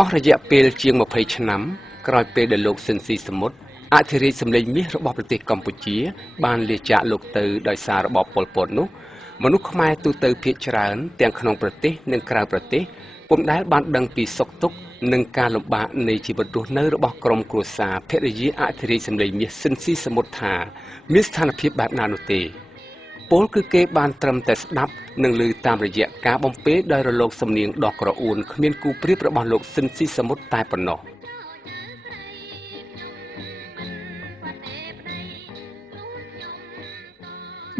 អស់រយៈពេលជាង20ឆ្នាំក្រោយពេលដែលលោកស៊ិនស៊ីសមុទ្រអធិរាជសម្លេងមាសរបស់ប្រទេសកម្ពុជាបានលាចាកលោកទៅដោយសាររបបប៉ុលពតនោះមនុស្សខ្មែរទូទៅភាគច្រើនទាំងក្នុងប្រទេសនិងក្រៅប្រទេសពុំដែលបានដឹងពីសុខទុក្ខនិងការលំបាកនៃជីវិតរស់នៅរបស់ក្រុមគ្រួសារភរិយាអធិរាជសម្លេងមាសស៊ិនស៊ីសមុទ្រថាមានស្ថានភាពបែបណានោះទេពលគឺគេបានត្រឹមតែស្ដាប់និងឮតាមរយៈការបំពេដោយរលកសំនៀងដ៏ក្រអួនគ្មានគូប្រៀបរបស់លោកស៊ិនស៊ីសមុទ្រតែប៉ុណ្ណោះ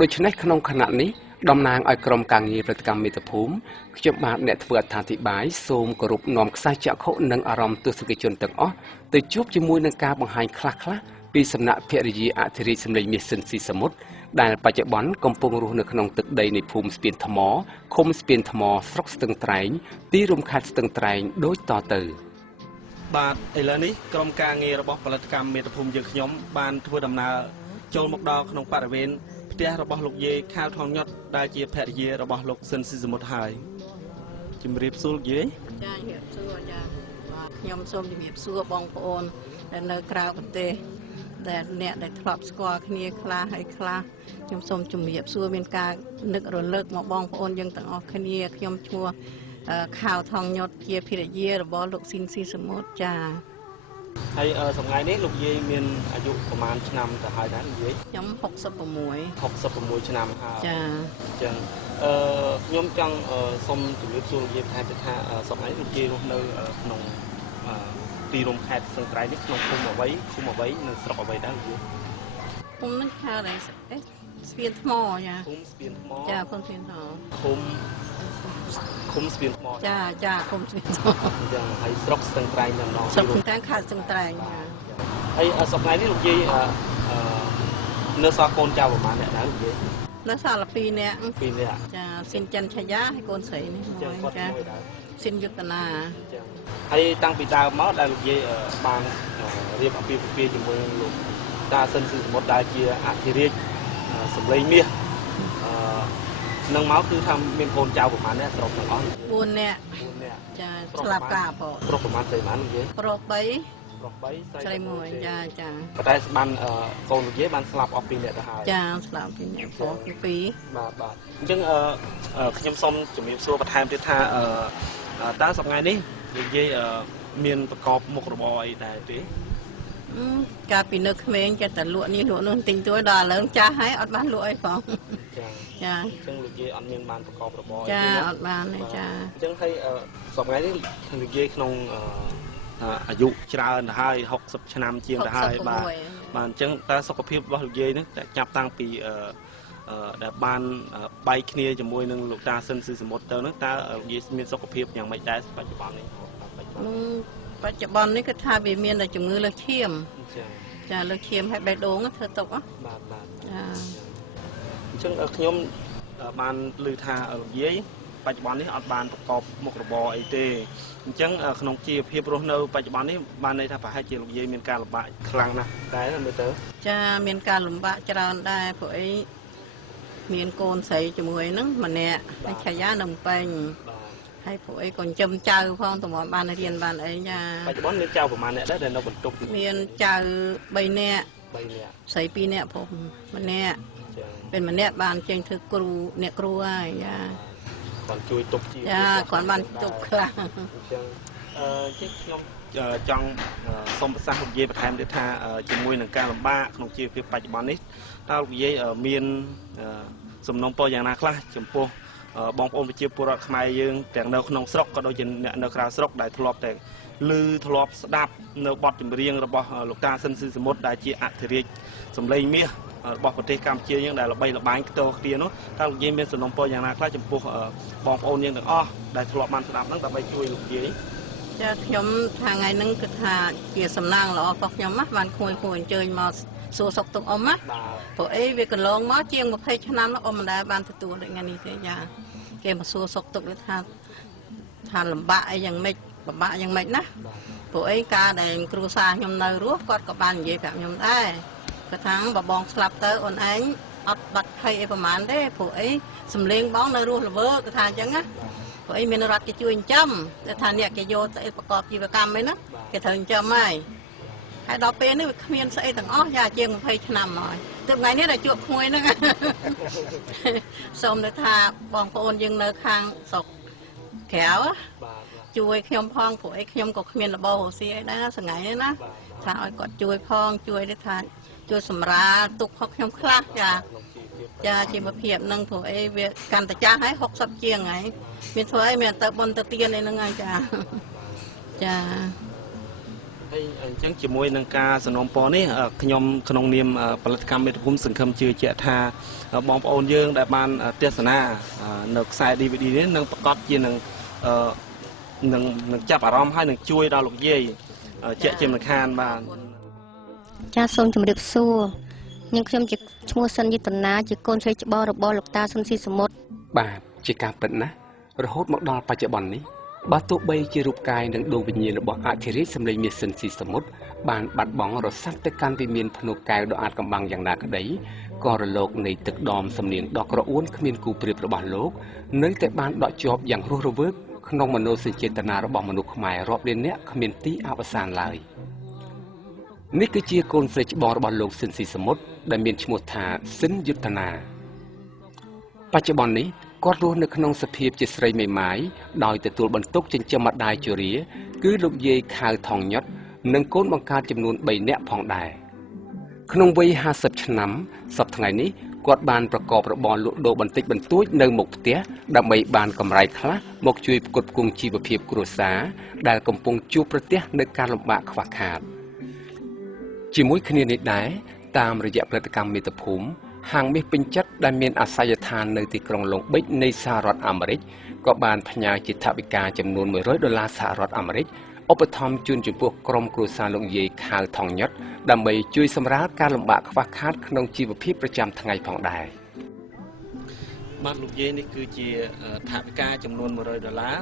ដូច្នេះក្នុងខណៈនេះតំណាងឲ្យក្រុមការងារប្រតិកម្មមាតុភូមិខ្ញុំបាទអ្នកធ្វើអត្ថាធិប្បាយសូមគោរពនាំខ្សែចក្ខុនិងអារម្មណ៍ទស្សនិកជនទាំងអស់ទៅជួបជាមួយនឹងការបង្ហាញខ្លះៗពីសំណាក់ភរិយាអធិរាជសម្លេងមាសស៊ិនស៊ីសមុទ្រដែលបច្ចុប្បន្នកំពុងរស់នៅក្នុងទឹកដីនៃភូមិស្ពានថ្មឃុំស្ពានថ្មស្រុកស្ទឹងត្រែងទីរួមខេត្តស្ទឹងត្រែងដូចតទៅបាទឥឡូវនេះក្រុមការងាររបស់ផលិតកម្មមាតុភូមិយើងខ្ញុំបានធ្វើដំណើរចូលមកដល់ក្នុងបរិវេណផ្ទះរបស់លោកយាយខាវថងញុតដែលជាភរិយារបស់លោកស៊ិនស៊ីសមុទ្រហើយជំរាបសួរលោកយាយចាជំរាបសួរចាបាទខ្ញុំសូមជំរាបសួរបងប្អូនដែលនៅក្រៅប្រទេសដែលអ្នកដែលធ្លាប់ស្គាល់គ្នាខ្លះហើយខ្លះខ្ញុំសូមជំរាបសួរមានការនឹករលឹកមកបងប្អូនយើងទាំងអស់គ្នាខ្ញុំឈ្មោះខាវថងញុតជាភរិយារបស់លោកស៊ិនស៊ីសមុទ្រចាហើយសម្ងាយនេះលោកយាយមានអាយុប្រហែលឆ្នាំទៅហើយដែរលោកយាយខ្ញុំ66ឆ្នាំហើយចាអញ្ចឹងខ្ញុំចង់សូមជំរាបសួរលោកយាយថាសម្ងាយលោកយាយរស់នៅក្នុងទីរួមខេត្តស្ទឹងត្រែងនេះក្នុងភូមិអ្វីនៅស្រុកអ្វីដែរលោកយាយភូមិនេះហៅថាស្ពានថ្មចាភូមិស្ពានថ្មចាភូមិស្ពានថ្មឃុំស្ពានថ្មចាឃុំស្ពានថ្មអញ្ចឹងហើយស្រុកស្ទឹងត្រែងនៅក្នុងស្រុកស្ទឹងត្រែងខេត្តស្ទឹងត្រែងហើយសប្តាហ៍នេះលោកយាយនៅសល់កូនចៅប្រហែលអ្នកដែរលោកយាយនៅសល់2នាក់ចាស៊ីនច័ន្ទឆាយាហើយកូនស្រីនេះមួយចាស៊ីនយុត្តនាហើយតាំងពីដើមមកដែលលោកយាយបានរៀបអាពាហ៍ពិពាហ៍ជាមួយលោកតាស៊ិនស៊ីសមុទ្រដែលជាអធិរាជសម្លេងមាសនឹងមកគឺថាមានកូនចៅប្រហែលអ្នកស្រុកទាំងអស់4នាក់ចាស្លាប់កាបងប្រុសប្រហែលស្រីប្រហែលលោកយាយប្រុស3ស្រី1ចាប៉ុន្តែបានកូនលោកយាយបានស្លាប់អស់2នាក់ទៅហើយចាស្លាប់2នាក់ប្រុស2បាទអញ្ចឹងខ្ញុំសូមជំរាបសួរបន្ថែមទៀតថាតើសប្តាហ៍នេះលោកយាយមានប្រកបមុខរបរអីដែរទេកាលពីនៅក្មេងចេះតែលក់នេះលក់នោះទិញទួយដល់ឥឡូវចាស់ហើយអត់បានលក់អីផងចាអញ្ចឹងលោកយាយអត់មានបានប្រកបរបរចាអត់បានទេចាអញ្ចឹងហើយសប្តាហ៍នេះលោកយាយក្នុងអាយុច្រើនទៅហើយ60ឆ្នាំជាងទៅហើយបាទអញ្ចឹងតើសុខភាពរបស់លោកយាយនេះតែចាប់តាំងពីដែលបានបែកគ្នាជាមួយនឹងលោកតាស៊ិនស៊ីសមុទ្រទៅនោះតើលោកយាយមានសុខភាពយ៉ាងម៉េចដែរបច្ចុប្បន្ននេះបច្ចុប្បន្ននេះគឺថាវាមានតែជំងឺលើសឈាមចាលើសឈាមហើយបេះដូងធ្វើទុកបាទចាអញ្ចឹងខ្ញុំបានឮថាលោកយាយបច្ចុប្បន្ននេះអត់បានប្រកបមុខរបរអីទេអញ្ចឹងក្នុងជីវភាពរស់នៅបច្ចុប្បន្ននេះបានន័យថាប្រហែលជាលោកយាយមានការលំបាកខ្លាំងណាស់ដែរមើលទៅចាមានការលំបាកច្រើនដែរព្រោះអីមានកូនស្រីជាមួយនឹងម្នាក់ហើយឆាយានៅពេញហើយពួកអីក៏ចិញ្ចឹមចៅផងតម្រាំបានរៀនបានអីចាបច្ចុប្បន្នមានចៅប្រហែលអ្នកដែរដែលនៅបន្ទប់មានចៅ3នាក់ស្រី2នាក់ប្រុសម្នាក់เป็นម្នាក់បានចេញធ្វើគ្រូអ្នកគ្រូហើយចាគាត់ជួយទប់ជាចាគាត់បានទប់ខ្លះអញ្ចឹងខ្ញុំចង់សូមប្រសាសន៍លោកយាយបន្ថែមទៀតថាជាមួយនឹងការលំបាកក្នុងជីវភាពបច្ចុប្បន្ននេះតើលោកយាយមានសំណូមពរយ៉ាងណាខ្លះចំពោះបងប្អូនប្រជាពលរដ្ឋខ្មែរយើងទាំងនៅក្នុងស្រុកក៏ដូចជាអ្នកនៅក្រៅស្រុកដែលធ្លាប់តែធ្លាប់ស្ដាប់នៅបទចម្រៀងរបស់លោកតាស៊ិនស៊ីសមុទ្រដែលជាអធិរាជសម្លេងមាសរបស់ប្រទេសកម្ពុជាយើងដែលល្បីល្បាញខ្ទោគ្នានោះតើលោកយាយមានសំណូមពរយ៉ាងណាខ្លះចំពោះបងប្អូនយើងទាំងអស់ដែលធ្លាប់បានស្ដាប់ហ្នឹងដើម្បីជួយលោកយាយចាខ្ញុំថាថ្ងៃហ្នឹងគឺថាជាសំណាងល្អរបស់ខ្ញុំណាបានគួរអញ្ជើញមកសួរសុខទុក្ខអ៊ំណាព្រោះអីវាកន្លងមកជាង20ឆ្នាំអ៊ំមិនដែលបានទទួលដូចថ្ងៃនេះទេចាគេមកសួរសុខទុក្ខវាថាលំបាកអីយ៉ាងម៉េចពិបាកយ៉ាងម៉េចណាព្រោះអីការដែលគ្រួសារខ្ញុំនៅរស់គាត់ក៏បាននិយាយប្រាប់ខ្ញុំដែរគាត់ថាបើបងស្លាប់ទៅអូនឯងអត់បាត់ភ័យអីប្រហែលទេព្រោះអីសំលេងបងនៅរស់ល្វើគាត់ថាអញ្ចឹងណា ព្រោះអីមានរដ្ឋគេជួយចិញ្ចឹមតែថាអ្នកគេយកទៅប្រកបជីវកម្មអីណាគេត្រូវចិញ្ចឹមហើយហើយដល់ពេលនេះវាគ្មានស្អីទាំងអស់យ៉ាជាង20ឆ្នាំហើយទើបថ្ងៃនេះដែលជួបក្មួយហ្នឹងសូមទៅថាបងប្អូនយើងនៅខាងស្រុកក្រៅជួយខ្ញុំផងព្រោះអីខ្ញុំក៏គ្មានរបបរស់ស៊ីអីដែរសងៃណាថាឲ្យគាត់ជួយផងជួយទៅថាជួយសម្រាលទុកខុសខ្ញុំខ្លះចាជីវភាពនឹងព្រោះអីវាកាន់តែចាស់ហើយ60ជាងហើយមានធ្វើអីមានទៅបនទៅទៀនអីហ្នឹងហើយចាហើយអញ្ចឹងជាមួយនឹងការសំណូមពរនេះខ្ញុំក្នុងនាមផលិតកម្មមេត្តាភូមិសង្ឃឹមជឿជាក់ថាបងប្អូនយើងដែលបានទេសនានៅខ្សែ DVD នេះនឹងប្រកបជានឹងចាប់អារម្មណ៍ហើយនឹងជួយដល់លោកយាយជាក់ជាមិនខានបាទចាសូមជម្រាបសួរខ្ញុំជាឈ្មោះសិនយុត្តនាជាកូនស្រីច្បងរបស់លោកតាសុនស៊ីសមុទ្របាទជាការពិតណាស់រហូតមកដល់បច្ចុប្បន្ននេះបើទោះបីជារូបកាយនិងដួងវិញ្ញាណរបស់អធិរាជសម្លេងមាសសុនស៊ីសមុទ្របានបាត់បង់រសាត់ទៅកាន់វិមានភ្នូកែវដ៏អាចកំបាំងយ៉ាងណាក្តីក៏រលកនៃទឹកដមសំនៀងដ៏ក្រអួនគ្មានគូប្រៀបរបស់លោកនៅតែបានដកជាប់យ៉ាងរស់រវើកក្នុងមនោសញ្ចេតនារបស់មនុស្សខ្មែររាប់លាននាក់គ្មានទីអវសានឡើយនេះគឺជាកូនស្រីច្បងរបស់លោកស៊ិនស៊ីសមុទ្រដែលមានឈ្មោះថាស៊ិនយុទ្ធនាបច្ចុប្បន្ននេះគាត់រស់នៅក្នុងសភាពជាស្រីមេម៉ាយដោយទទួលបន្ទុកចិញ្ចឹមម្ដាយជរាគឺលោកយាយខៅថងញុតនិងកូនបង្កើតចំនួន3នាក់ផងដែរក្នុងវ័យ50ឆ្នាំសប្តាហ៍ថ្ងៃនេះគាត់បានប្រកបរបរលក់ដូរបន្តិចបន្តួចនៅមុខផ្ទះដើម្បីបានកម្រៃខ្លះមកជួយផ្គត់ផ្គង់ជីវភាពគ្រួសារដែលកំពុងជួបប្រទះនូវការលំបាកខ្វះខាតជាមួយគ្នានេះដែរតាមរយៈផលិតកម្មមាតុភូមិហាងមាសពេញចិត្តដែលមានអាសយដ្ឋាននៅទីក្រុងឡុងប៊ិចនៃសហរដ្ឋអាមេរិកក៏បានផ្ញើជាថវិកាចំនួន$100សហរដ្ឋអាមេរិកឧបត្ថម្ភជូនចំពោះក្រុមគ្រួសារលោកយាយខៅថងញុតដើម្បីជួយសម្រាលការលំបាកខ្វះខាតក្នុងជីវភាពប្រចាំថ្ងៃផងដែរបាទលោកយាយនេះគឺជាថវិកាចំនួន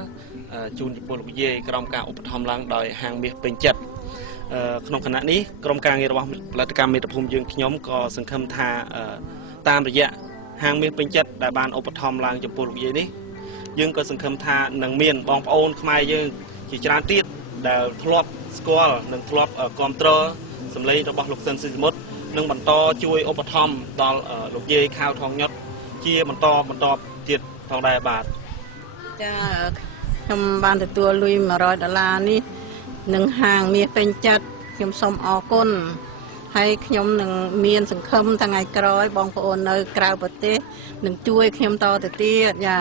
$100ជូនចំពោះលោកយាយក្រុមការឧបត្ថម្ភឡើងដោយហាងមាសពេញចិត្តក្នុងគណៈនេះក្រុមការងាររបស់ផលិតកម្មមេត្តាភូមិយើងខ្ញុំក៏សង្ឃឹមថាតាមរយៈហាងមាសពេញចិត្តដែលបានឧបត្ថម្ភឡើងចំពោះលោកយាយនេះយើងក៏សង្ឃឹមថានឹងមានបងប្អូនខ្មែរយើងជាច្រើនទៀតដែលធ្លាប់ស្គាល់និងធ្លាប់គ្រប់គ្រងសម្លេងរបស់លោកស៊ិនស៊ីសមុទ្រនឹងបន្តជួយឧបត្ថម្ភដល់លោកយាយខៅថងញុតជាបន្តទៀតផងដែរបាទចាខ្ញុំបានទទួលលុយ$100នេះនឹងហាងមាសពេញចិត្តខ្ញុំសូមអរគុណហើយខ្ញុំនឹងមានសង្ឃឹមថ្ងៃក្រោយបងប្អូននៅក្រៅប្រទេសនឹងជួយខ្ញុំតទៅទៀតចា